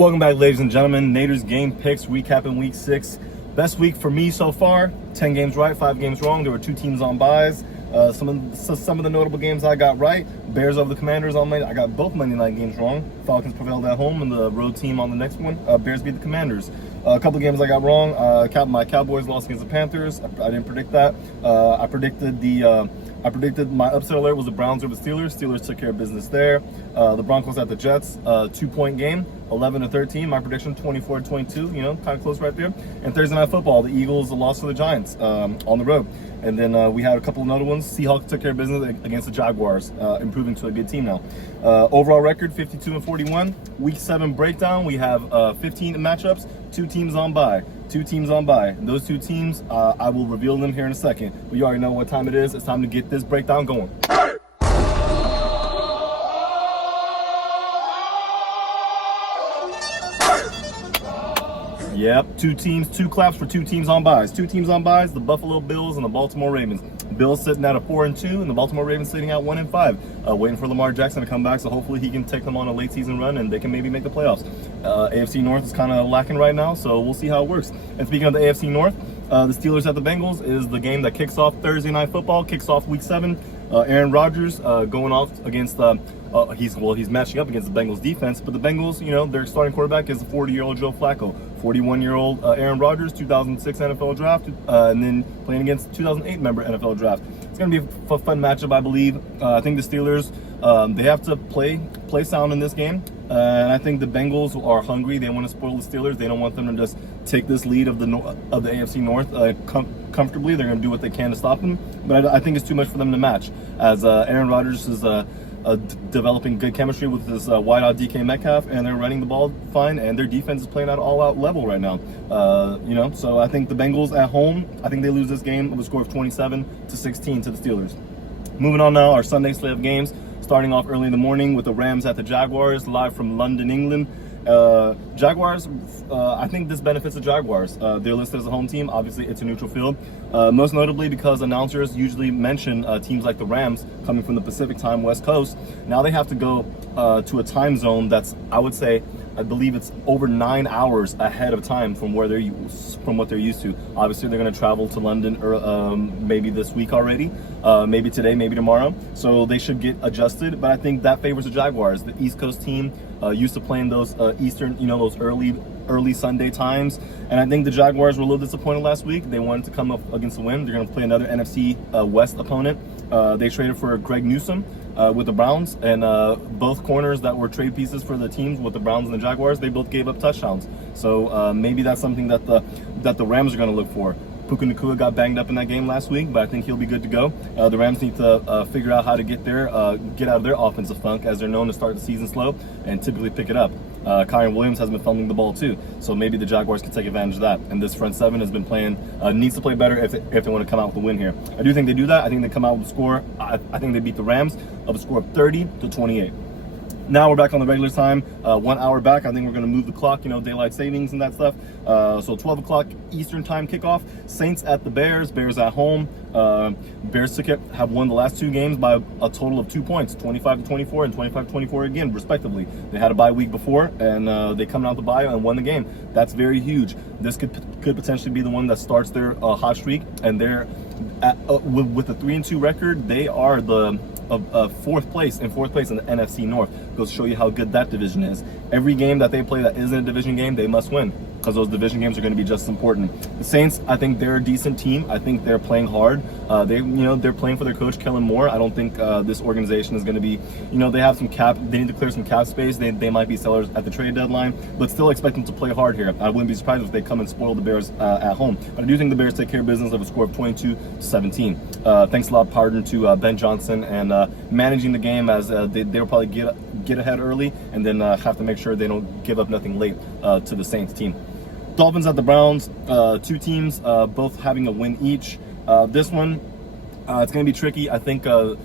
Welcome back, ladies and gentlemen. Nader's Game Picks, recapping Week 6. Best week for me so far. 10 games right, 5 games wrong. There were 2 teams on buys. Some of the notable games I got right. Bears over the Commanders on Monday. I got both Monday night games wrong. Falcons prevailed at home, and the road team on the next one. Bears beat the Commanders. A couple of games I got wrong. My Cowboys lost against the Panthers. I didn't predict that. I predicted my upset alert was the Browns over the Steelers. Steelers took care of business there. The Broncos at the Jets, 2-point game, 11-13. My prediction, 24-22. You know, kind of close right there. And Thursday Night Football, the Eagles lost to the Giants on the road. And then we had a couple of other ones. Seahawks took care of business against the Jaguars, improving to a good team now. Overall record, 52-41. Week 7 breakdown, we have 15 matchups, 2 teams on bye. 2 teams on bye. Those 2 teams, I will reveal them here in a second. But you already know what time it is. It's time to get this breakdown going. Yep, 2 teams, 2 claps for 2 teams on buys. 2 teams on buys, the Buffalo Bills and the Baltimore Ravens. Bills sitting at a 4-2, and the Baltimore Ravens sitting at 1-5. Waiting for Lamar Jackson to come back, so hopefully he can take them on a late season run and they can maybe make the playoffs. AFC North is kind of lacking right now, so we'll see how it works. And speaking of the AFC North, the Steelers at the Bengals is the game that kicks off Thursday Night Football, kicks off Week 7. Aaron Rodgers going off against he's matching up against the Bengals defense, but the Bengals, you know, their starting quarterback is 40-year-old Joe Flacco, 41-year-old Aaron Rodgers, 2006 NFL draft, and then playing against 2008 member NFL draft. It's going to be a fun matchup, I believe. I think the Steelers, they have to play sound in this game. And I think the Bengals are hungry. They want to spoil the Steelers. They don't want them to just take this lead of the AFC North comfortably. They're going to do what they can to stop them. But I think it's too much for them to match, as Aaron Rodgers is developing good chemistry with this wideout DK Metcalf, and they're running the ball fine, and their defense is playing at all-out level right now. You know, so I think the Bengals at home, I think they lose this game with a score of 27-16 to the Steelers. Moving on now, our Sunday slate of games. Starting off early in the morning with the Rams at the Jaguars, live from London, England. Jaguars, I think this benefits the Jaguars. They're listed as a home team. Obviously, it's a neutral field. Most notably because announcers usually mention teams like the Rams coming from the Pacific time, West Coast. Now they have to go to a time zone that's, I believe it's over 9 hours ahead of time from what they're used to. Obviously, they're going to travel to London maybe this week already, maybe today, maybe tomorrow. So they should get adjusted. But I think that favors the Jaguars. The East Coast team used to playing those Eastern, you know, those early Sunday times. And I think the Jaguars were a little disappointed last week. They wanted to come up against the win. They're going to play another NFC West opponent. They traded for Greg Newsome with the Browns, and both corners that were trade pieces for the teams with the Browns and the Jaguars, they both gave up touchdowns. So maybe that's something that the Rams are going to look for. Puka Nacua got banged up in that game last week, but I think he'll be good to go. The Rams need to figure out how to get out of their offensive funk, as they're known to start the season slow and typically pick it up. Kyren Williams has been fumbling the ball too, so maybe the Jaguars can take advantage of that. And this front seven has been playing, needs to play better if they want to come out with a win here. I do think they do that. I think they come out with a score. I think they beat the Rams of a score of 30-28. Now we're back on the regular time, 1 hour back. I think we're going to move the clock, you know, daylight savings and that stuff. So 12 o'clock Eastern time kickoff. Saints at the Bears. Bears at home. Bears have won the last 2 games by a total of 2 points, 25-24 and 25-24 again, respectively. They had a bye week before, and they come out the bye and won the game. That's very huge. This could potentially be the one that starts their hot streak, and they're with a 3-2 record. They are the fourth place in the NFC North. Goes to show you how good that division is. Every game that they play that isn't a division game, they must win, because those division games are going to be just as important. The Saints, I think they're a decent team. I think they're playing hard. They're playing for their coach, Kellen Moore. I don't think this organization is going to be, you know, they have some cap. They need to clear some cap space. They might be sellers at the trade deadline, but still expect them to play hard here. I wouldn't be surprised if they come and spoil the Bears at home. But I do think the Bears take care of business of a score of 22-17. Thanks a lot, pardon, to Ben Johnson and managing the game, as they'll probably get ahead early and then have to make sure they don't give up nothing late to the Saints team. Dolphins at the Browns, 2 teams both having a win each. This one, it's going to be tricky. I think the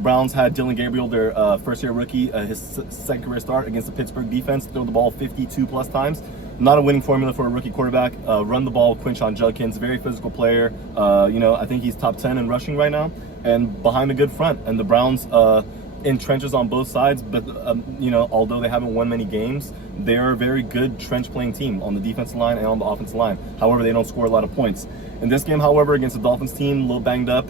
Browns had Dylan Gabriel, their first-year rookie, his second career start against the Pittsburgh defense, throw the ball 52-plus times. Not a winning formula for a rookie quarterback. Run the ball, Quinshon Judkins, very physical player. You know, I think he's top 10 in rushing right now, and behind a good front. And the Browns, in trenches on both sides, but you know, although they haven't won many games, they're a very good trench playing team on the defensive line and on the offensive line. However, they don't score a lot of points. In this game, however, against the Dolphins team, a little banged up.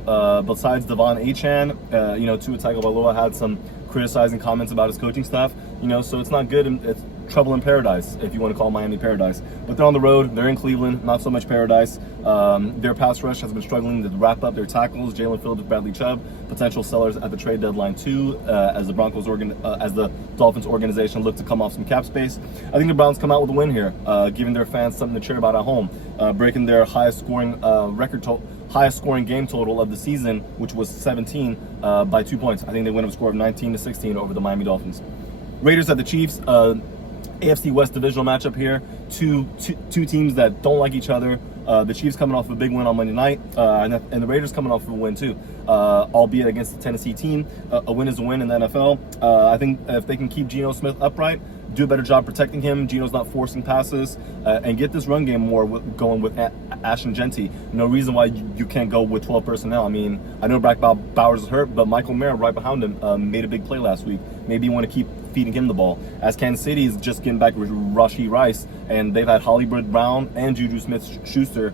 Besides Devon Achane, you know, Tua Tagovailoa had some criticizing comments about his coaching staff. You know, so it's not good. It's trouble in paradise, if you want to call Miami paradise. But they're on the road. They're in Cleveland. Not so much paradise. Their pass rush has been struggling to wrap up their tackles. Jalen Phillips, Bradley Chubb, potential sellers at the trade deadline too, as the Dolphins organization look to come off some cap space. I think the Browns come out with a win here, giving their fans something to cheer about at home, breaking their highest scoring game total of the season, which was 17, by 2 points. I think they win a score of 19-16 over the Miami Dolphins. Raiders at the Chiefs. AFC West divisional matchup here. Two teams that don't like each other. The Chiefs coming off a big win on Monday night, and the Raiders coming off of a win too, albeit against the Tennessee team. A win is a win in the NFL. I think if they can keep Geno Smith upright, do a better job protecting him, Geno's not forcing passes, and get this run game more going with Ashton Genty. No reason why you can't go with 12 personnel. I mean, I know Brock Bowers is hurt, but Michael Mayer right behind him made a big play last week. Maybe you want to keep feeding him the ball. As Kansas City is just getting back with Rashee Rice, and they've had Hollywood Brown and Juju Smith-Schuster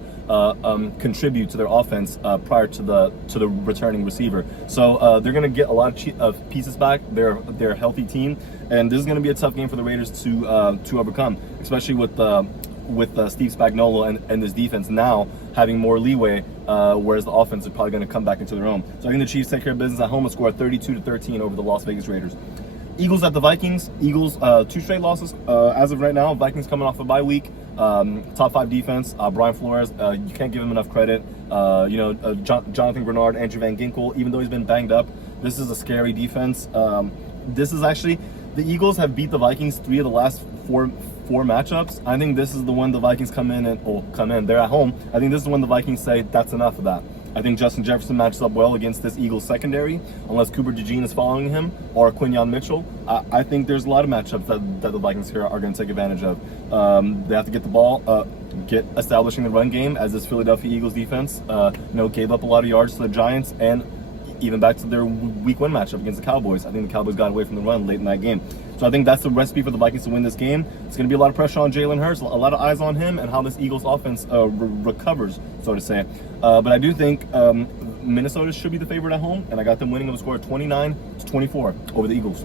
contribute to their offense prior to the returning receiver. So they're going to get a lot of pieces back. They're a healthy team, and this is going to be a tough game for the Raiders to overcome, especially with Steve Spagnuolo and this defense now having more leeway, whereas the offense is probably going to come back into their own. So I think the Chiefs take care of business at home and score 32-13 over the Las Vegas Raiders. Eagles at the Vikings. Eagles 2 straight losses as of right now. Vikings coming off a bye week. Top 5 defense. Brian Flores, you can't give him enough credit. Jonathan Bernard, Andrew Van Ginkel, even though he's been banged up, this is a scary defense. This is actually, the Eagles have beat the Vikings 3 of the last four matchups. I think this is the one the Vikings come in. They're at home. I think this is when the Vikings say that's enough of that. I think Justin Jefferson matches up well against this Eagles secondary, unless Cooper DeJean is following him or Quinyon Mitchell. I think there's a lot of matchups that the Vikings here are going to take advantage of. They have to get the ball, get establishing the run game, as this Philadelphia Eagles defense gave up a lot of yards to the Giants, and even back to their week 1 matchup against the Cowboys. I think the Cowboys got away from the run late in that game. So I think that's the recipe for the Vikings to win this game. It's going to be a lot of pressure on Jalen Hurts, a lot of eyes on him and how this Eagles offense recovers, so to say. But I do think Minnesota should be the favorite at home, and I got them winning with a score of 29-24 over the Eagles.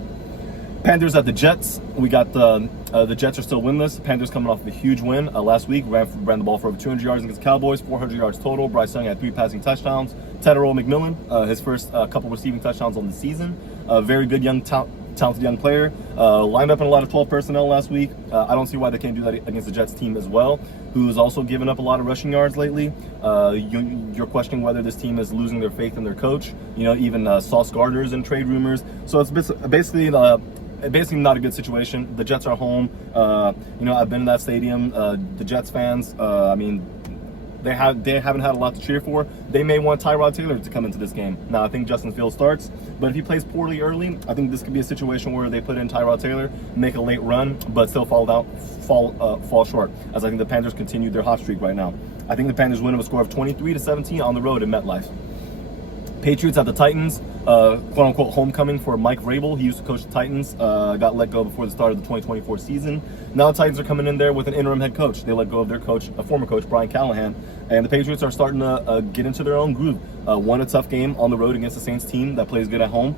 Panthers at the Jets. We got the Jets are still winless. Panthers coming off a huge win last week. Ran the ball for over 200 yards against the Cowboys, 400 yards total. Bryce Young had 3 passing touchdowns. Tetairoa McMillan, his first couple receiving touchdowns on the season. Very good talented young player. Lined up in a lot of 12 personnel last week. I don't see why they can't do that against the Jets team as well, who's also given up a lot of rushing yards lately. You're questioning whether this team is losing their faith in their coach. Even Sauce Gardner's in trade rumors. So it's basically not a good situation. The Jets are home. I've been in that stadium. The Jets fans, they haven't had a lot to cheer for. They may want Tyrod Taylor to come into this game. Now, I think Justin Fields starts, but if he plays poorly early, I think this could be a situation where they put in Tyrod Taylor, make a late run, but still fall short, as I think the Panthers continue their hot streak right now. I think the Panthers win with a score of 23-17 on the road in MetLife. Patriots at the Titans, quote-unquote homecoming for Mike Vrabel. He used to coach the Titans, got let go before the start of the 2024 season. Now the Titans are coming in there with an interim head coach. They let go of their coach, a former coach, Brian Callahan, and the Patriots are starting to get into their own groove. Won a tough game on the road against the Saints team that plays good at home.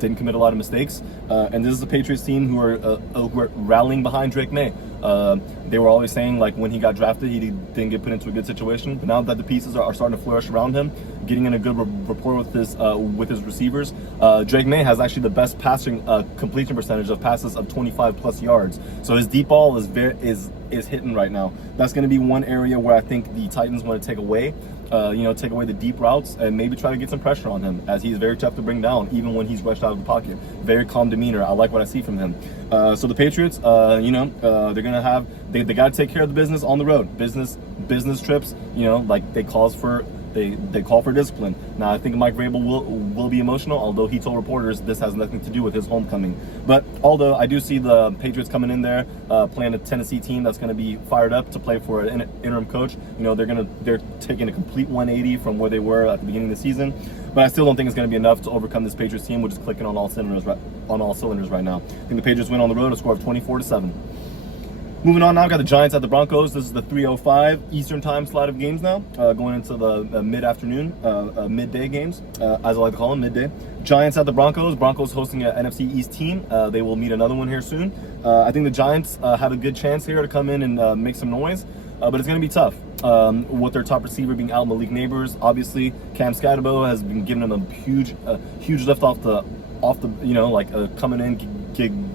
Didn't commit a lot of mistakes. And this is the Patriots team who are rallying behind Drake May. They were always saying, like, when he got drafted, he didn't get put into a good situation. But now that the pieces are starting to flourish around him, getting in a good rapport with his receivers, Drake May has actually the best passing completion percentage of passes of 25+ yards. So his deep ball is hitting right now. That's going to be one area where I think the Titans want to take away the deep routes and maybe try to get some pressure on him, as he's very tough to bring down, even when he's rushed out of the pocket. Very calm demeanor. I like what I see from him. So the Patriots, they're gonna have they got to take care of the business on the road. Business trips, like they cause for They call for discipline. Now I think Mike Vrabel will be emotional, although he told reporters this has nothing to do with his homecoming. But although I do see the Patriots coming in there, playing a Tennessee team that's going to be fired up to play for an interim coach. You know, they're taking a complete 180 from where they were at the beginning of the season. But I still don't think it's going to be enough to overcome this Patriots team, which is clicking on all cylinders right now. I think the Patriots win on the road, a score of 24-7. Moving on now, I've got the Giants at the Broncos. This is the 3:05 Eastern time slot of games now, going into the mid-afternoon, midday games, as I like to call them, midday. Giants at the Broncos. Broncos hosting an NFC East team. They will meet another one here soon. I think the Giants have a good chance here to come in and make some noise, but it's going to be tough. With their top receiver being out, Malik Neighbors. Obviously, Cam Scatterbo has been giving them a huge lift off the coming in,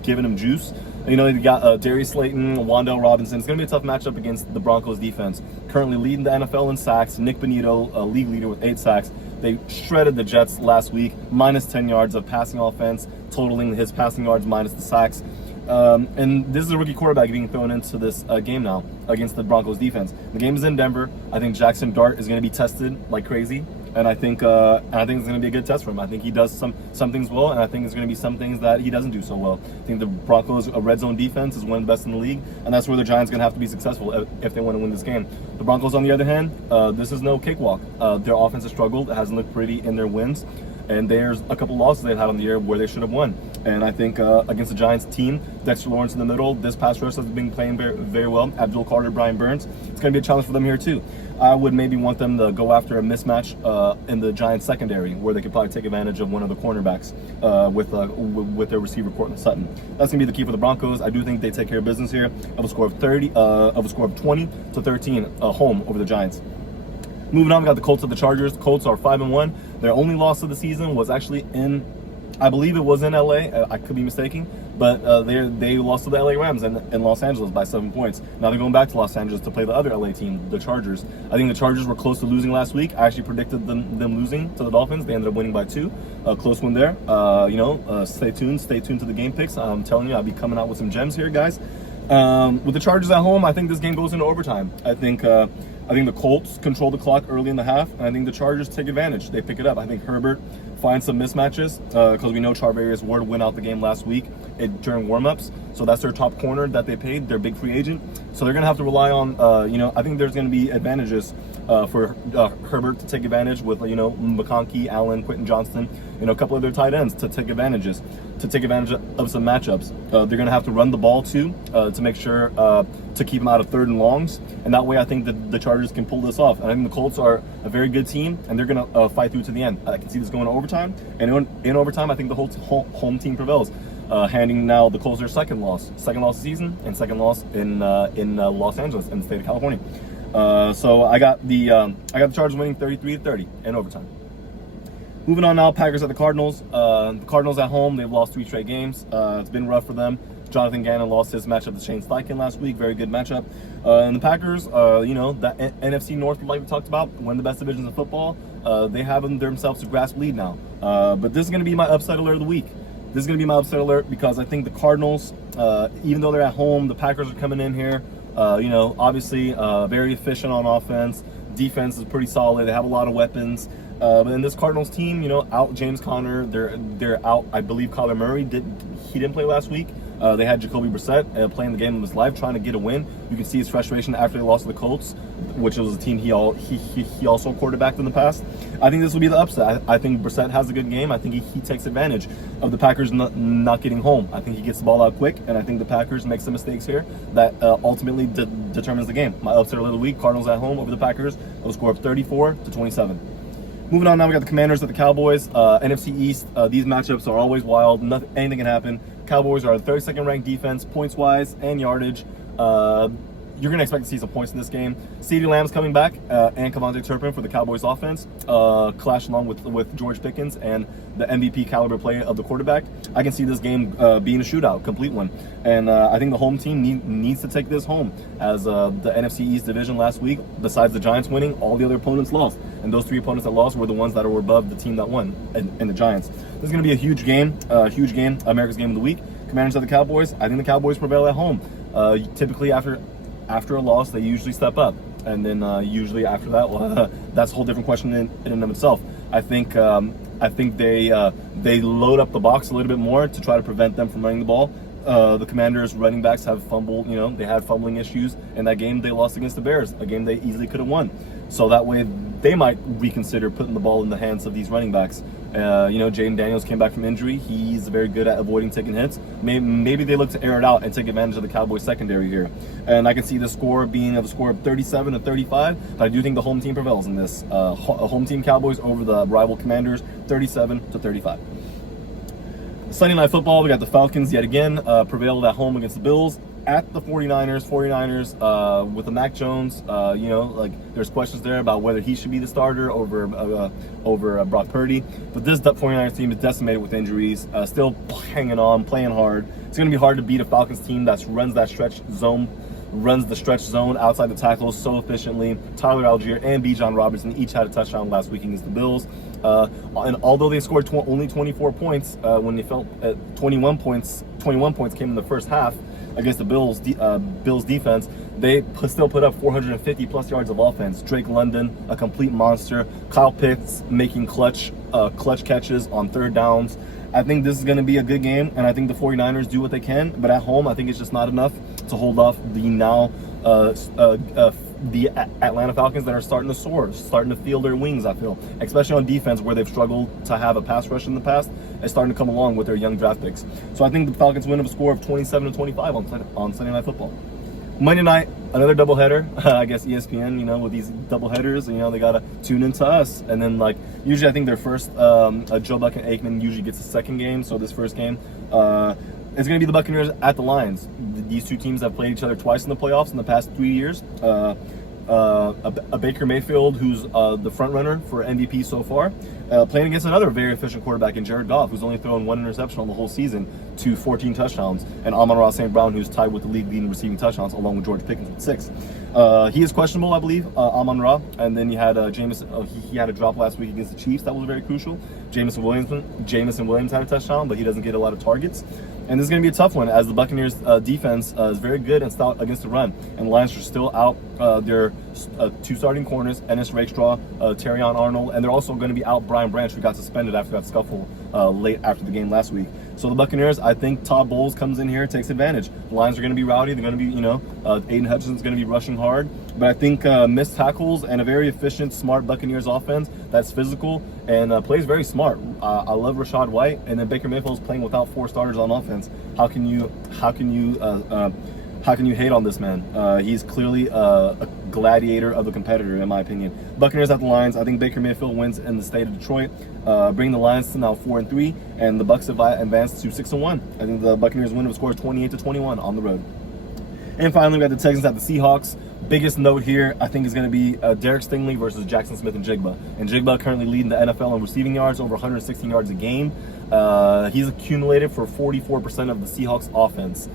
giving them juice. You know, you got Darius Slayton, Wan'Dale Robinson. It's going to be a tough matchup against the Broncos defense. Currently leading the NFL in sacks. Nick Bonito, a league leader with 8 sacks. They shredded the Jets last week, minus 10 yards of passing offense, totaling his passing yards minus the sacks. And this is a rookie quarterback being thrown into this game now against the Broncos defense. The game is in Denver. I think Jackson Dart is going to be tested like crazy. And I think it's going to be a good test for him. I think he does some things well, and I think there's going to be some things that he doesn't do so well. I think the Broncos' red zone defense is one of the best in the league, and that's where the Giants are going to have to be successful if they want to win this game. The Broncos, on the other hand, this is no cakewalk. Their offense has struggled. It hasn't looked pretty in their wins. And there's a couple losses they've had on the year where they should have won. And I think against the Giants team, Dexter Lawrence in the middle, this pass rush has been playing very, very well. Abdul Carter, Brian Burns. It's going to be a challenge for them here too. I would maybe want them to go after a mismatch in the Giants secondary where they could probably take advantage of one of the cornerbacks with their receiver Cortland Sutton. That's going to be the key for the Broncos. I do think they take care of business here of a score of 20-13 home over the Giants. Moving on, we got the Colts at the Chargers. The Colts are 5-1. Their only loss of the season was actually I believe it was in LA. I could be mistaken, but they lost to the LA Rams in Los Angeles by 7 points. Now they're going back to Los Angeles to play the other LA team, the Chargers. I think the Chargers were close to losing last week. I actually predicted them losing to the Dolphins. They ended up winning by 2. Close one there. Stay tuned to the game picks. I'm telling you, I'll be coming out with some gems here, guys. With the Chargers at home, I think this game goes into overtime. I think the Colts control the clock early in the half, and I think the Chargers take advantage. They pick it up. I think Herbert finds some mismatches because we know Charvarius Ward went out the game last week during warmups. So that's their top corner that they paid, their big free agent. So they're going to have to rely on, I think there's going to be advantages for Herbert to take advantage with, McConkey, Allen, Quentin Johnston, a couple of their tight ends to take advantage of some matchups. They're going to have to run the ball too to make sure to keep them out of 3rd and longs. And that way I think that the Chargers can pull this off. And I think the Colts are a very good team, and they're going to fight through to the end. I can see this going to overtime. And in overtime, I think the whole home team prevails. Handing now the Colts their second loss of the season, and second loss in Los Angeles in the state of California. So I got the Chargers winning 33-30 in overtime. Moving on now, Packers at the Cardinals. The Cardinals at home, they've lost 3 straight games. It's been rough for them. Jonathan Gannon lost his matchup to Shane Steichen last week. Very good matchup. And the Packers, that NFC North, like we talked about, one of the best divisions in football. They have themselves a grasp lead now. But this is going to be my upset alert of the week. This is going to be my upset alert because I think the Cardinals, even though they're at home, the Packers are coming in here. Obviously very efficient on offense. Defense is pretty solid. They have a lot of weapons. But in this Cardinals team, out James Conner, they're out. I believe Kyler Murray didn't play last week. They had Jacoby Brissett playing the game of his life, trying to get a win. You can see his frustration after they lost to the Colts, which was a team he also quarterbacked in the past. I think this will be the upset. I think Brissett has a good game. I think he takes advantage of the Packers not getting home. I think he gets the ball out quick, and I think the Packers make some mistakes here that ultimately determines the game. My upset of the week: Cardinals at home over the Packers. It will score of 34-27. Moving on now, we got the Commanders at the Cowboys. NFC East, these matchups are always wild. Anything can happen. Cowboys are the 32nd ranked defense, points-wise and yardage. You're going to expect to see some points in this game. CeeDee Lamb's coming back, and Kevontae Turpin for the Cowboys offense. Clash along with George Pickens and the MVP caliber play of the quarterback. I can see this game being a shootout, complete one. And I think the home team needs to take this home. As the NFC East division last week, besides the Giants winning, all the other opponents lost. And those 3 opponents that lost were the ones that were above the team that won, and the Giants. This is going to be a huge game, America's game of the week. Commanders at the Cowboys. I think the Cowboys prevail at home. Typically after a loss, they usually step up. and then usually after that, well, that's a whole different question in and of itself. I think they load up the box a little bit more to try to prevent them from running the ball. The Commanders' running backs have fumbled, they had fumbling issues in that game they lost against the Bears, a game they easily could have won. So that way they might reconsider putting the ball in the hands of these running backs. Jaden Daniels came back from injury. He's very good at avoiding taking hits. Maybe they look to air it out and take advantage of the Cowboys secondary here. And I can see the score being a score of 37-35, but I do think the home team prevails in this. Home team Cowboys over the rival Commanders, 37-35. Sunday Night Football, we got the Falcons yet again, prevailed at home against the Bills. At the 49ers, with the Mac Jones, there's questions there about whether he should be the starter over Brock Purdy. But this 49ers team is decimated with injuries, still hanging on, playing hard. It's going to be hard to beat a Falcons team that runs the stretch zone outside the tackles so efficiently. Tyler Algier and Bijan Robinson each had a touchdown last week against the Bills. And although they scored only 24 points, when they felt 21 points came in the first half against the Bills defense, they still put up 450 plus yards of offense. Drake London, a complete monster. Kyle Pitts making clutch catches on third downs. I think this is going to be a good game, and I think the 49ers do what they can, but at home I think it's just not enough to hold off the Atlanta Falcons that are starting to soar, starting to feel their wings, I feel. Especially on defense, where they've struggled to have a pass rush in the past, is starting to come along with their young draft picks. So I think the Falcons win of a score of 27-25 on Sunday Night Football. Monday night, another doubleheader. I guess ESPN, with these doubleheaders, they gotta tune into us. And then, usually I think their first, Joe Buck and Aikman usually gets a second game. So this first game, it's going to be the Buccaneers at the Lions. These two teams have played each other twice in the playoffs in the past 3 years. A Baker Mayfield, who's the front runner for MVP so far, playing against another very efficient quarterback in Jared Goff, who's only thrown one interception on the whole season to 14 touchdowns, and Amon-Ra St. Brown, who's tied with the league leading receiving touchdowns, along with George Pickens with 6. He is questionable, I believe, Amon-Ra, and then you had Jameson. He had a drop last week against the Chiefs. That was very crucial. Jameson Williams had a touchdown, but he doesn't get a lot of targets. And this is going to be a tough one, as the Buccaneers' defense is very good and stout against the run. And the Lions are still out their two starting corners, Ennis Rakestraw, Terrion Arnold, and they're also going to be out Brian Branch, who got suspended after that scuffle late after the game last week. So the Buccaneers, I think Todd Bowles comes in here, takes advantage. The Lions are going to be rowdy. They're going to be, Aiden Hutchinson's going to be rushing hard. But I think missed tackles and a very efficient, smart Buccaneers offense that's physical and plays very smart. I love Rachaad White, and then Baker Mayfield's playing without 4 starters on offense. How can you hate on this man? He's clearly a gladiator of a competitor, in my opinion. Buccaneers at the Lions. I think Baker Mayfield wins in the state of Detroit, bringing the Lions to now 4-3, and the Bucs advance to 6-1. I think the Buccaneers win of a score of 28-21 on the road. And finally, we got the Texans at the Seahawks. Biggest note here, I think, is going to be Derek Stingley versus Jackson Smith-Njigba. And Njigba currently leading the NFL in receiving yards, over 116 yards a game. He's accumulated for 44% of the Seahawks offense,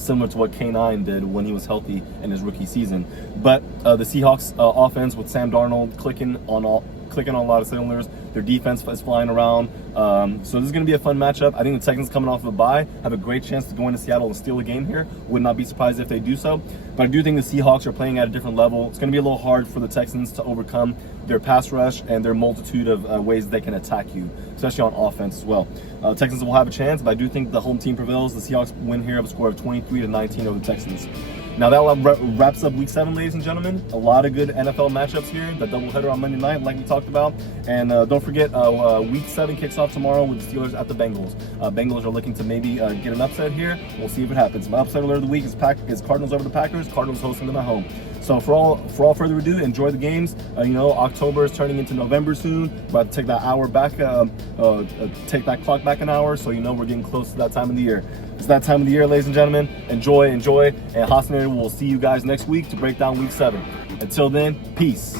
similar to what K9 did when he was healthy in his rookie season. But the Seahawks offense, with Sam Darnold clicking on a lot of cylinders, their defense is flying around. So this is going to be a fun matchup. I think the Texans, coming off of a bye, have a great chance to go into Seattle and steal a game here. Would not be surprised if they do so. But I do think the Seahawks are playing at a different level. It's going to be a little hard for the Texans to overcome their pass rush and their multitude of ways they can attack you, especially on offense as well. Texans will have a chance, but I do think the home team prevails. The Seahawks win here of a score of 23-19 over the Texans. Now that wraps up Week 7, ladies and gentlemen. A lot of good NFL matchups here. The doubleheader on Monday night, like we talked about. And don't forget, Week 7 kicks off tomorrow with the Steelers at the Bengals. Bengals are looking to maybe get an upset here. We'll see if it happens. My upset alert of the week is Cardinals over the Packers. Cardinals hosting them at home. So for all further ado, enjoy the games. October is turning into November soon. We're about to take that hour back, take that clock back an hour. So we're getting close to that time of the year. It's that time of the year, ladies and gentlemen. Enjoy. And Hassan will see you guys next week to break down Week 7. Until then, peace.